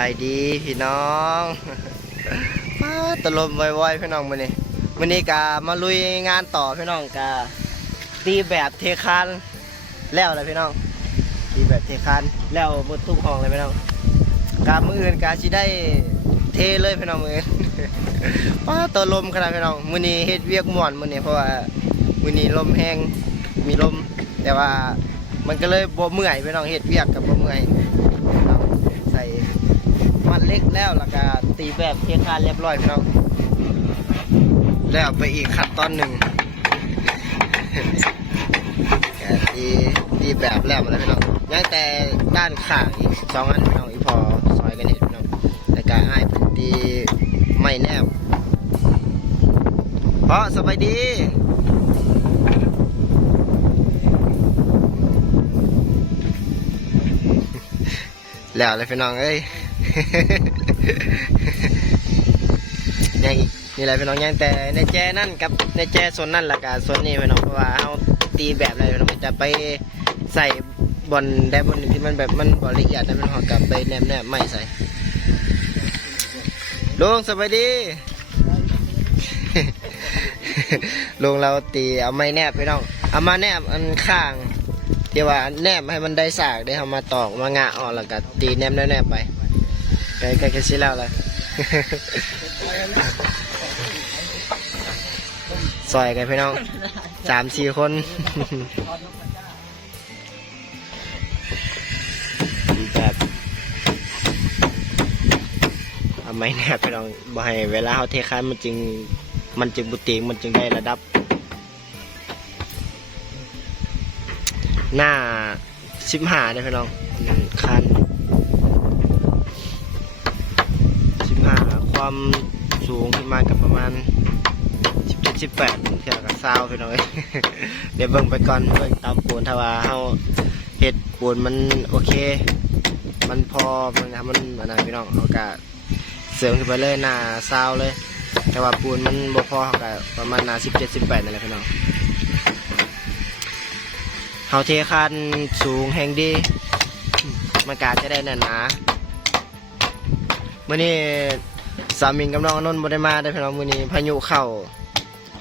ายดีพี่น้องมาตะลมไวๆพี่น้องมื้อนี้มื้อนี้กามาลุยงานต่อพี่น้องกาตีแบบเทคานแล้วเลยพี่น้อง ตีแบบเทคานแล้วหมดทุกห้องเลยพี่น้องกามื้ออื่นกาสิได้เทเลยพี่น้องมื้ออื่นป้าตะลมขนาดพี่น้องมื้อนี้เฮ็ดเวียกม่วนมื้อนี้เพราะว่ามื้อนี้ลมแห้งมีลมแต่ว่ามันก็เลยบ่เมื่อยพี่น้องเฮ็ดเวียกกับบ่เมื่อยพี่น้องใส่มันเล็กแล้วแล้วก็ตีแบบเทียคานเรียบร้อยพี่น้องแล้วไปอีกขั้นตอนหนึ่งตีตีแบบแล้วมาแล้วพี่น้องยังแต่ด้านข้างอีกสองอันพี่น้องอีพอซอยกันเห็นพี่น้องแต่การอ้ายเป็นตีไม่แนบเพราะสบายดีแล้วเลยพี่น้องเอ้ย ยังนี่แหละพี่น้องยังแต่ในแจนั่นกับในแจส่วนนั่นแหละกับส่วนนี้พี่น้องเพราะว่าเขาตีแบบอะไรพี่น้องมันจะไปใส่บอลได้บอลที่มันแบบมันบอลละเอียดนะมันหอกลับไปแนบแนบไม่ใส่ลุงสบายดีลุงเราตีเอาไม้แนบพี่น้องเอามาแนบอันข้างที่ว่าแนบให้มันได้สากได้เอามาตอกมางะออกแล้วก็ตีแนบแนบไป ใกล้ใกล้ๆสิแล้วเลยซอยกันพี่น้องสามสี่คนแบบทำไมแนบพี่น้องบ่ให้เวลาเขาเทคานมันจึง มันจึงบุติมันจึงได้ระดับ หน้าสิบห้าเนี่ยพี่น้องคัน ความสูงขึ้นมากับประมาณสิบเจ็ดสิบแปดเท่ากับเศร้าไปหน่อย เดี๋ยวเบิ่งไปก่อนเบิ่งตามปูนถ้าว่าเฮาเฮ็ดปูนมันโอเค มันพอมันทำมันอันนั้นพี่น้องเอากะเสริมขึ้นไปเลยหน้าเศร้าเลย แต่ว่าปูนมันบ่พอเขากะประมาณหน้าสิบเจ็ดสิบแปดนั่นแหละพี่น้องเฮาเทคันสูงแห่งดีมันกาจะได้แน่นหนาเมื่อนี้ สามิงกับน้องอนนท์บ่ได้มาได้พี่น้องมื้อนี้พายุเข้า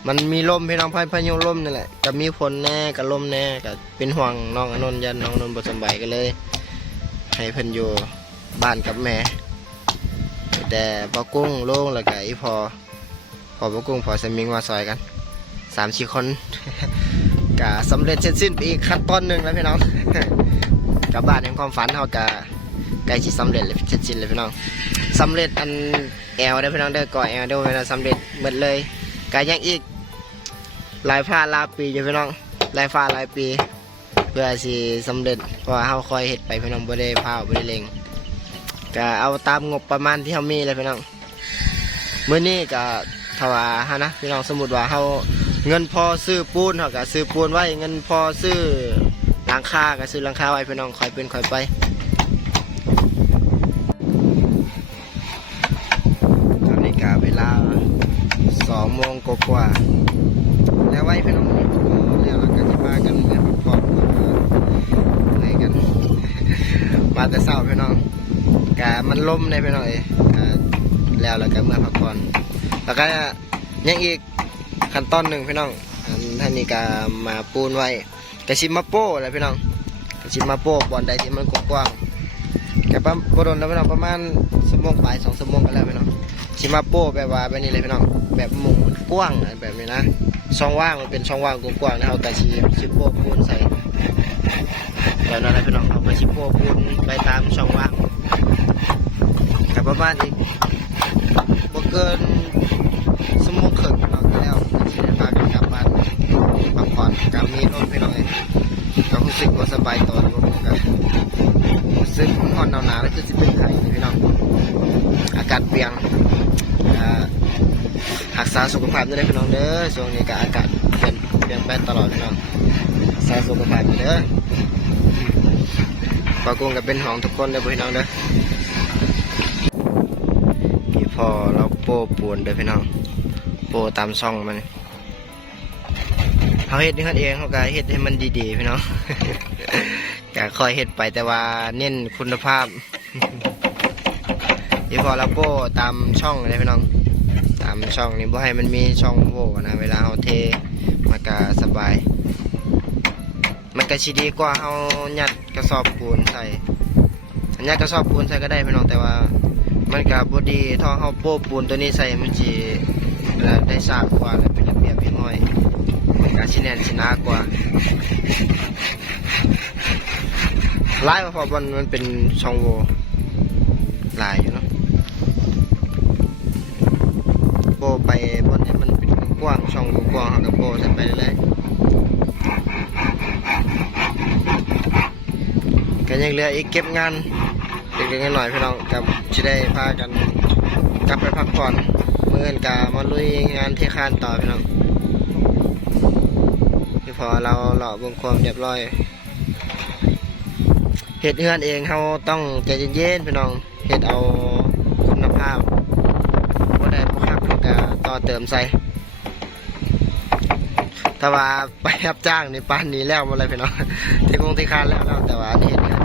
มันมีลมพี่น้องพาพายุลมนี่แหละก็มีฝนแน่กับลมแน่ก็เป็นห่วงน้องอนนท์ยันน้องอนนท์บ่สำบายกันเลย ให้เพิ่นอยู่บ้านกับแม่ แต่ปอกุ้งโล่งแล้วก็อีพอพอปอกุ้งพอสามิงมาซอยกันสามสี่คนก็สำเร็จเสร็จสิ้นไปอีกขั้นตอนหนึ่งแล้วพี่น้องกับบ้านแห่งความฝันเฮาก็ ใกล้สิสำเร็จเลยเสร็จสิ้นเลยพี่น้องสำเร็จอันแอลได้พี่น้องเด้อก่อแอลเด้พี่น้องสำเร็จหมดเลยก็ยังอีกหลายพลาลายปีอยู่พี่น้องหลายฟ้าหลายปี เพื่อสิสำเร็จเพราะเฮาคอยเฮ็ดไปพี่น้องบ่ได้พาวบ่ได้เลงก็เอาตามงบประมาณที่เฮามีเลยพี่น้องมื้อนี้ก็ถ้าว่าฮะนะพี่น้องสมมุติว่าเฮาเงินพอซื้อปูนเฮาก็ซื้อปูนไว้เงินพอซื้อหลังคาก็ซื้อหลังคาไว้พี่น้องคอยเป็นคอยไป กว่าแล้วไว้พี่น้องนี่แล้วเราก็จะมากันเนี่ยพักผ่อนให้กัน มาแต่เช้าพี่น้องกามันล่มในพี่น้องเอ้ยแล้วเราก็เมื่อพักผ่อนแล้วก็ยังอีกขั้นตอนหนึ่งพี่น้องท่านนี้กามาปูนไว้กระชิมมาโป้แหละพี่น้องกระชิมมาโป้บอลใดที่มันกว้าง กับปั๊มโดนแล้วพี่น้องประมาณสมงปลายสองสมงกันแล้วพี่น้องชิมาโป้แบบว่าแบบนี้เลยพี่น้องแบบหมุงกว้างแบบนี้นะช่องว่างมันเป็นช่องว่างกว้างๆนะเอาแต่ชิชิโป้ปูนใส่แบบนั้นแหละพี่น้องเอาไปชิโป้ปูนไปตามช่องว่างกับประมาณอีกบ่เกินสมงครึ่งพี่น้องก็แล้วก็สิได้พากันกลับบ้านพักผ่อนกับมีรถพี่น้องเองก็รู้สึกว่าสบายตัวอยู่กัน ซึ่งผมนอนหนาวๆแล้วคือสิเป็นไข่พี่น้องอากาศเปลี่ยนอ่ารักษาสุขภาพด้วยนะพี่น้องเด้อช่วงนี้ก็อากาศเปลี่ยนเปลี่ยนแปลงตลอดพี่น้องรักษาสุขภาพเด้อปากุ้งก็เป็นของทุกคนเด้อพี่น้องเด้อพี่พ่อเราโป้ปูนเด้อพี่น้องโป้ตามช่องมัน เขาเฮ็ดนี่เขาเองเขาก็เฮ็ดให้มันดีๆพี่น้องก็คอยเฮ็ดไปแต่ว่าเน้นคุณภาพอีพอเราโป้ตามช่องเลยพี่น้อง ตามช่องนี้บ่ให้มันมีช่องโหว่นะเวลาเฮาเทมันก็สบาย มันก็สิดีกว่าเฮายัดกระสอบปูนใส่ยัดกระสอบปูนใส่ก็ได้พี่น้องแต่ว่ามันก็บ่ดีท่าเฮาโป้ปูนตัวนี้ใส่มันสิเอ่อได้สากกว่าและเป็นระเบียบเรียบร้อย ก็สิแนนสินากว่าลายกว่าเพราะมันมันเป็นช่องโหว่ลายอยู่เนาะโบไปบนนี้มันเป็นกว้างช่องกว้างๆเขากับโบใส่ไปเรื่อยๆกันยังเหลืออีกเก็บงานเล็กๆน้อยๆพี่น้องกับที่ได้พากันกลับไปพักผ่อนเมื่อกันกามาลุยงานเทคานต่อพี่น้อง พอเราหล่อบงความเรียบร้อยเห็ดเฮือนเองเขาต้องใจเย็นๆพี่น้องเห็ดเอาคุณภาพบ่ได้บ่คักมัก็ต่อเติมใส่ถ้าว่าไปรับจ้างในี่านนี้แล้วหมาเลยพี่น้องที่คงที่คานแล้วแล้วแต่ว่าอันนี้เห็นเห็น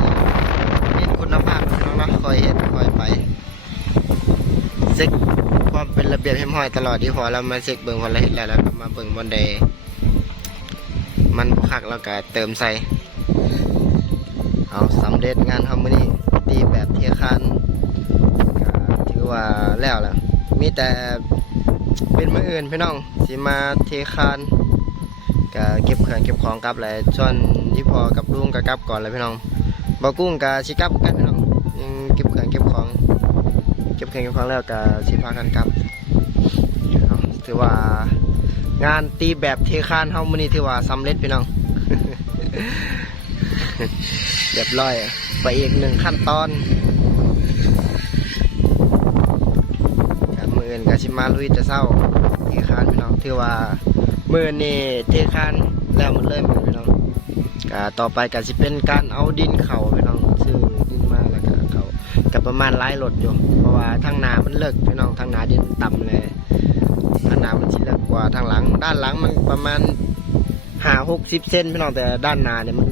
เห็นคุณภาพพี่น้องเนาะคอยเห็นคอยไปเซ็กความเป็นระเบียบเรียบร้อยตลอดที่พอเรามาเซ็กเบิ่งวันละเห็นแล้วแล้วก็มาเบิ่งบนใด มันบ่คักแล้วก็เติมใส่เอาสำเร็จงานทำมื้อนี้ตีแบบเทียคานถือว่าแล้วแหละมีแต่เป็นมืออื่นพี่น้องสิมาเทคานก็เก็บเครื่องเก็บของกลับแหละส่วนที่พอกับลุงก็กลับก่อนเลยพี่น้องบากุ้งกับสิกลับกันพี่น้องยังเก็บเครื่องเก็บของ เก็บเครื่องเก็บของแล้วก็สิพากันกลับเอาถือว่า งานตีแบบเทคานเฮามื้อนี้ถือว่าสำเร็จพี่น้อง เรียบร้อย ไปอีกหนึ่งขั้นตอนกับมืออื่นกับชิมาลุยจะเศร้าเทคานพี่น้องถือว่ามือนี่เทคานแล้วหมันเลยมือพี่น้องกต่อไปก็สิเป็นการเอาดินเข่าพี่น้องซื้อดินมาแล้วก็เขากับประมาณหลายรถอยู่เพราะว่าทางนามันเลิกพี่น้องทางนาดินต่ำเลย ทางหนามันสิเลิกกว่าทางหลัง ด้านหลังมันประมาณห้าหกสิบเซนพี่น้องแต่ด้านหนาเนี่ยมัน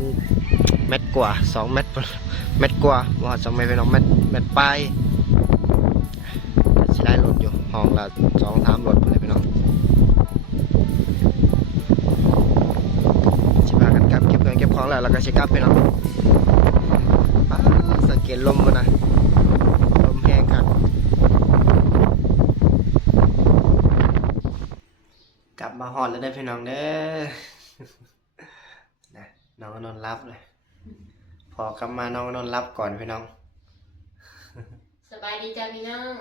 เม็ดกว่าสองเม็ดเม็ดกว่าว่าสองเม็ดพี่น้องเม็ดเม็ดปลายสิได้รถอยู่ห้องละสองสามรถเลยพี่น้องชิพากันกลับเก็บเงินเก็บของแล้วแล้วก็ชิกลับพี่น้องสังเกตลมมันนะลมแห้งครับกลับมาหอด แล้วได้อพี่น้องเด้อนะน้องก็นอนรับเลย พอกลับมาน้องก็นอนรับก่อนพี่น้อง สบายดีจ้าพี่น้อง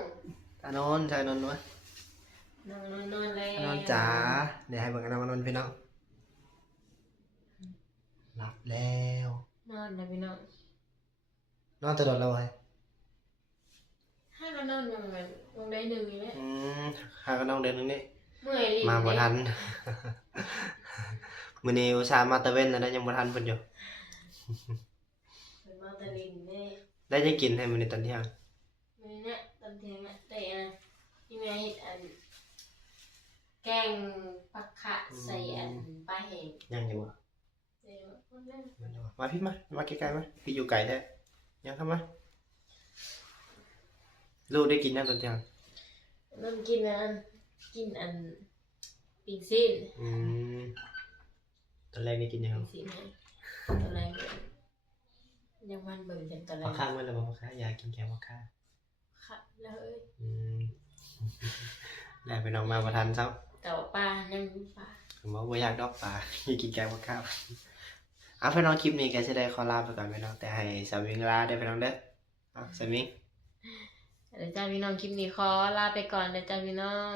ตานนท์ชายนนท์วะนอนนอนนอนเลยนอนจ๋าเดี๋ยวให้เบิ่งกันนอนพี่น้องหลับแล้ว นอนนะพี่น้องนอนตลอดแล้วไว้ให้เรานอนยังไงวงได้หนึ่งอยู่แล้วอืมหาก็น้องเดินตรงนี้ เมื่อยลิ้นมาบ่ทันมื้อนี้อุตส่าห์มาตะเว้นแล้วนะยังบ่ทันเพิ่นอยู่เป็นมาแตะลินแน่ได้ยังกินให้มื้อนี้ตอนเที่ยงไม่เนี่ยตอนเที่ยงอะแต่อะที่แม่เฮ็ดอันแกงผักขะใส่อันปลาแห้งยังอยู่บ่เดี๋ยวมันนั่นมันอยู่บ่มาพี่มา มาใกล้ๆมาพี่อยู่ไกลแท้ยังเข้ามาลูกได้กินยังตอนเที่ยงมันกินอัน กินอันปิงซีนอืมตอนแรกนี่กินยังปิงซีนให้ตอนแรกเนี่ยยังวันเบิ่งจนตอนแรมะกข้างมันแล้วบ่มะข้างอยากกินแกงมะข้างค่ะแล้วเอ้ยอืมแล้วไปน้องมาบ่ทันเซาแต่ว่าปลายังมีปลาผมว่าบ่อยากดอกปลาอยากกินแกงมะข้าวเอาพี่น้องคลิปนี้ก็จะได้ขอลาไปก่อนพี่น้องแต่ให้สาวิงลาได้พี่น้องเด้อเอาสาวิง เดี๋ยวจ้าพี่น้องคลิปนี้ขอลาไปก่อนเดี๋ยวจ้าพี่น้อง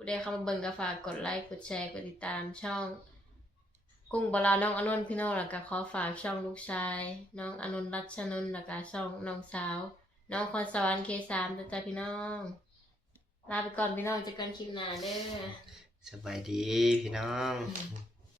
ผู้ใดเข้ามาเบิ่งก็ฝากกดไลค์กดแชร์กดติดตามช่อง กุ้งบลาน้องอานนท์พี่น้องแล้วก็ขอฝากช่องลูกชาย น้องอานนท์รัชนนท์แล้วก็ช่องน้องสาว น้องคอนสวรรค์เคสามจ้าพี่น้องลาไปก่อนพี่น้องเจอกันคลิปหน้าเด้อ สบายดีพี่น้อง อืม